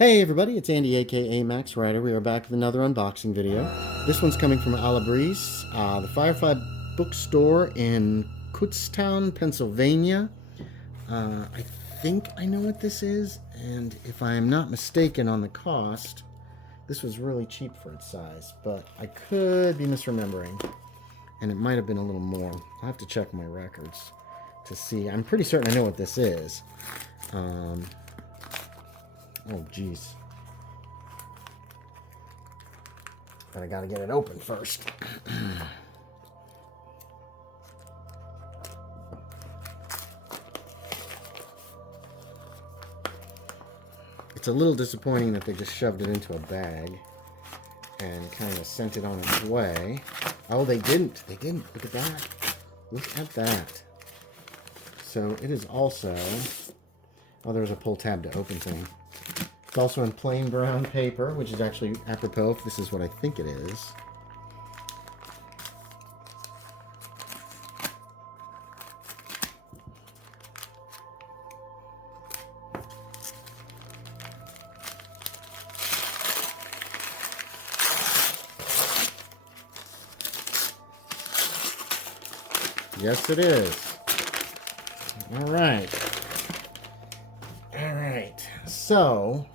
Hey everybody, it's Andy aka Max Rider. We are back with another unboxing video. This one's coming from Alabreeze, the Firefly bookstore in Kutztown, Pennsylvania. I think I know what this is, and if I am not mistaken on the cost, this was really cheap for its size, but I could be misremembering, and it might have been a little more. I'll have to check my records to see. I'm pretty certain I know what this is. Oh, geez. But I gotta get it open first. It's a little disappointing that they just shoved it into a bag and kind of sent it on its way. Oh, they didn't. They didn't. Look at that. Look at that. So it is also... Oh, there's a pull tab to open thing. It's also in plain brown paper, which is actually apropos if this is what I think it is. Yes, it is. All right. All right. So...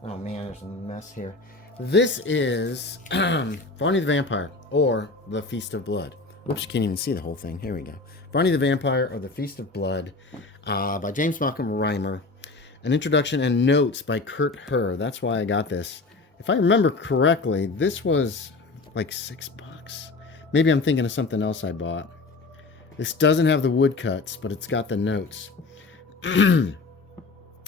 Oh man, there's a mess here. This is Varney the Vampire, or The Feast of Blood. Whoops, you can't even see the whole thing. Here we go. Varney the Vampire, or The Feast of Blood, by James Malcolm Reimer. An introduction and notes by Curt Herr. That's why I got this. If I remember correctly, this was like $6. Maybe I'm thinking of something else I bought. This doesn't have the woodcuts, but it's got the notes.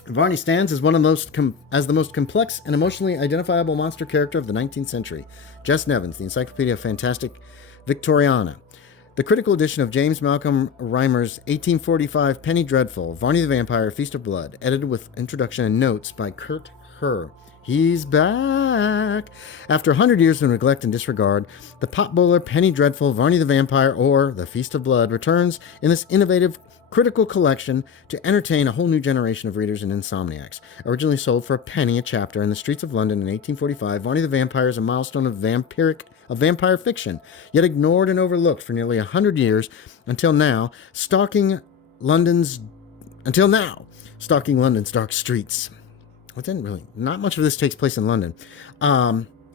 Varney stands as the most complex and emotionally identifiable monster character of the 19th century. Jess Nevins, the Encyclopedia of Fantastic Victoriana. The critical edition of James Malcolm Reimer's 1845 Penny Dreadful, Varney the Vampire, Feast of Blood, edited with introduction and notes by Curt Herr. He's back! After 100 years of neglect and disregard, the potboiler Penny Dreadful, Varney the Vampire, or The Feast of Blood returns in this innovative critical collection to entertain a whole new generation of readers and insomniacs. Originally sold for a penny a chapter in the streets of London in 1845, Varney the Vampire is a milestone of vampire fiction, yet ignored and overlooked for nearly 100 years until now, stalking London's dark streets. Not much of this takes place in London.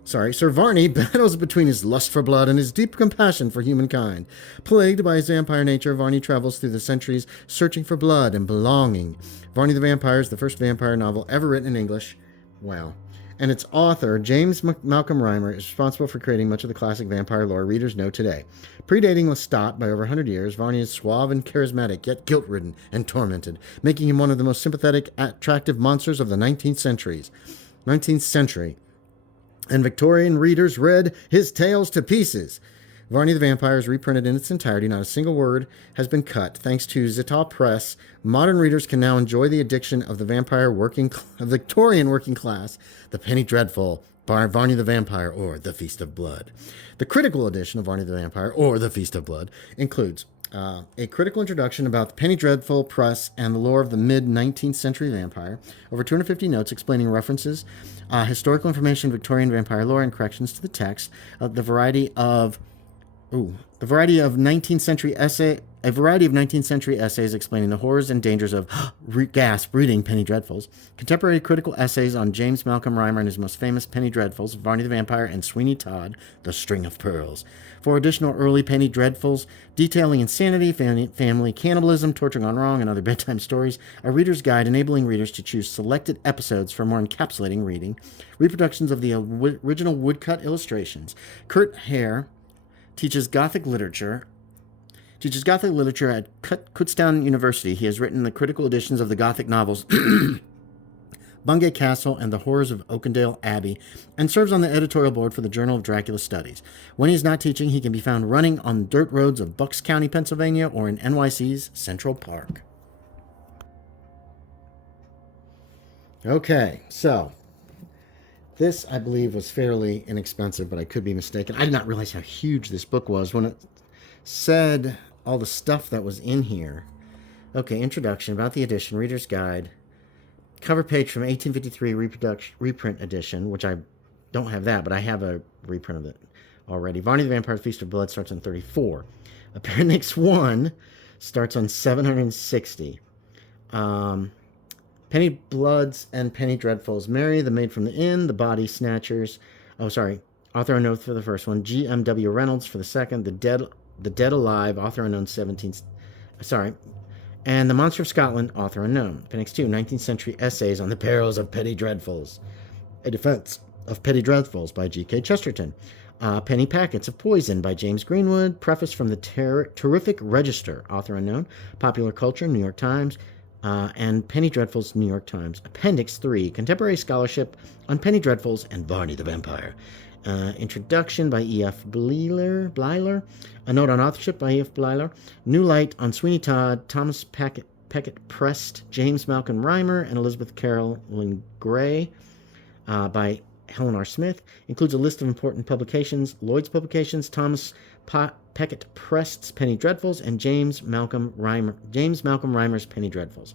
Sir Varney battles between his lust for blood and his deep compassion for humankind. Plagued by his vampire nature, Varney travels through the centuries searching for blood and belonging. Varney the Vampire is the first vampire novel ever written in English. Wow. And its author, James Malcolm Reimer, is responsible for creating much of the classic vampire lore readers know today. Predating Lestat by over 100 years, Varney is suave and charismatic, yet guilt-ridden and tormented, making him one of the most sympathetic, attractive monsters of the 19th century. And Victorian readers read his tales to pieces. Varney the Vampire is reprinted in its entirety. Not a single word has been cut. Thanks to Zita Press, modern readers can now enjoy the addiction of the Victorian working class, the Penny Dreadful, Varney the Vampire, or The Feast of Blood. The critical edition of Varney the Vampire, or The Feast of Blood, includes a critical introduction about the Penny Dreadful press and the lore of the mid-19th century vampire, over 250 notes explaining references, historical information, Victorian vampire lore, and corrections to the text, the variety of 19th century essays explaining the horrors and dangers of reading Penny Dreadfuls, contemporary critical essays on James Malcolm Reimer and his most famous Penny Dreadfuls, Varney the Vampire and Sweeney Todd, The String of Pearls. 4 additional early Penny Dreadfuls detailing insanity, family cannibalism, torture gone wrong, and other bedtime stories. A reader's guide enabling readers to choose selected episodes for more encapsulating reading. Reproductions of the original woodcut illustrations. Curt Herr teaches Gothic literature at Kutztown University. He has written the critical editions of the Gothic novels Bungay Castle and The Horrors of Oakendale Abbey, and serves on the editorial board for the Journal of Dracula Studies. When he's not teaching, he can be found running on the dirt roads of Bucks County, Pennsylvania, or in NYC's Central Park. Okay, so this, I believe, was fairly inexpensive, but I could be mistaken. I did not realize how huge this book was when it said all the stuff that was in here. Okay, introduction, about the edition, reader's guide, cover page from 1853 reprint edition, which I don't have that, but I have a reprint of it already. Varney the Vampire Feast of Blood starts on 34. Appendix 1 starts on 760. Penny Bloods and Penny Dreadfuls. Mary, the Maid from the Inn, the Body Snatchers. Oh, sorry. Author unknown for the first one. G.M.W. Reynolds for the second. The Dead Alive, author unknown 17th. Sorry. And The Monster of Scotland, author unknown. Appendix 2, 19th century essays on the perils of Penny Dreadfuls. A defense of Penny Dreadfuls by G.K. Chesterton. Penny Packets of Poison by James Greenwood. Preface from the Terrific Register, author unknown. Popular Culture, New York Times. And Penny Dreadfuls, New York Times. Appendix 3, Contemporary Scholarship on Penny Dreadfuls and Varney the Vampire. Introduction by E.F. Blyler. A note on authorship by E.F. Blyler. New Light on Sweeney Todd, Thomas Peckett Prest, James Malcolm Reimer, and Elizabeth Carolyn Gray by Helen R. Smith. Includes a list of important publications, Lloyd's publications, Thomas Peckett Prest's Penny Dreadfuls, and James Malcolm Reimer's Penny Dreadfuls.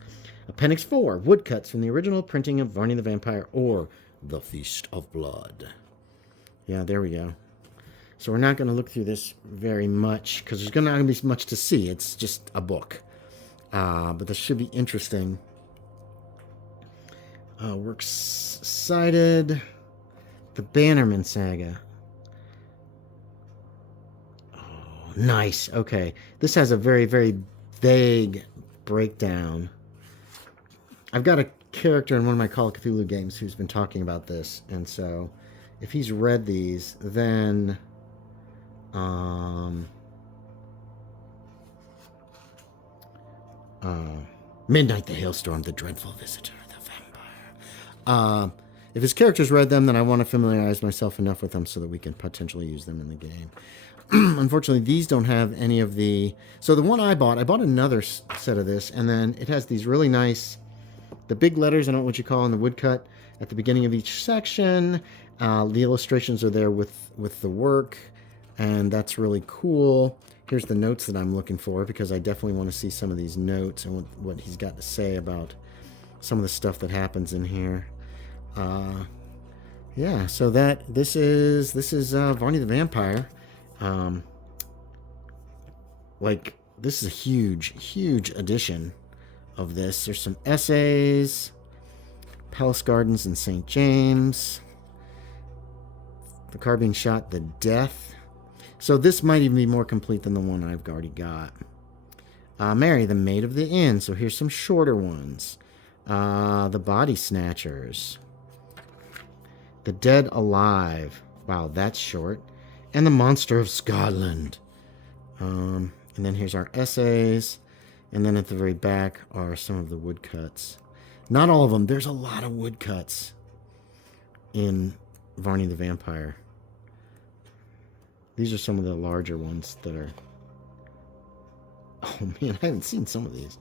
Appendix 4, woodcuts from the original printing of Varney the Vampire or The Feast of Blood. Yeah, there we go. So we're not going to look through this very much because there's not going to be much to see. It's just a book. But this should be interesting. Works cited. The Bannerman Saga. Oh, nice. Okay. This has a very, very vague breakdown. I've got a character in one of my Call of Cthulhu games who's been talking about this. And so if he's read these, then Midnight the Hailstorm, the Dreadful Visitor, the Vampire. If his characters read them, then I want to familiarize myself enough with them so that we can potentially use them in the game. Unfortunately, these don't have any of the... So the one I bought another set of this, and then it has these really nice... The big letters, I don't know what you call in the woodcut, at the beginning of each section. The illustrations are there with the work, and that's really cool. Here's the notes that I'm looking for, because I definitely want to see some of these notes and what he's got to say about some of the stuff that happens in here. Yeah, so this is Varney the Vampire. This is a huge edition of this. There's some essays, Palace Gardens in St. James, the car being shot, the death. So this might even be more complete than the one I've already got. Mary, the Maid of the Inn. So here's some shorter ones. The Body Snatchers. The Dead Alive. Wow, that's short. And The Monster of Scotland. And then here's our essays. And then at the very back are some of the woodcuts. Not all of them. There's a lot of woodcuts in Varney the Vampire. These are some of the larger ones that are... Oh man, I haven't seen some of these.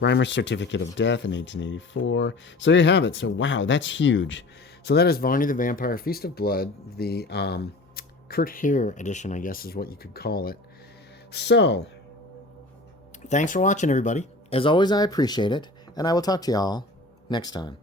Reimer's Certificate of Death in 1884. So there you have it. So wow, that's huge. So that is Varney the Vampire, Feast of Blood. The Curt Herr edition, I guess is what you could call it. So, thanks for watching, everybody. As always, I appreciate it. And I will talk to y'all next time.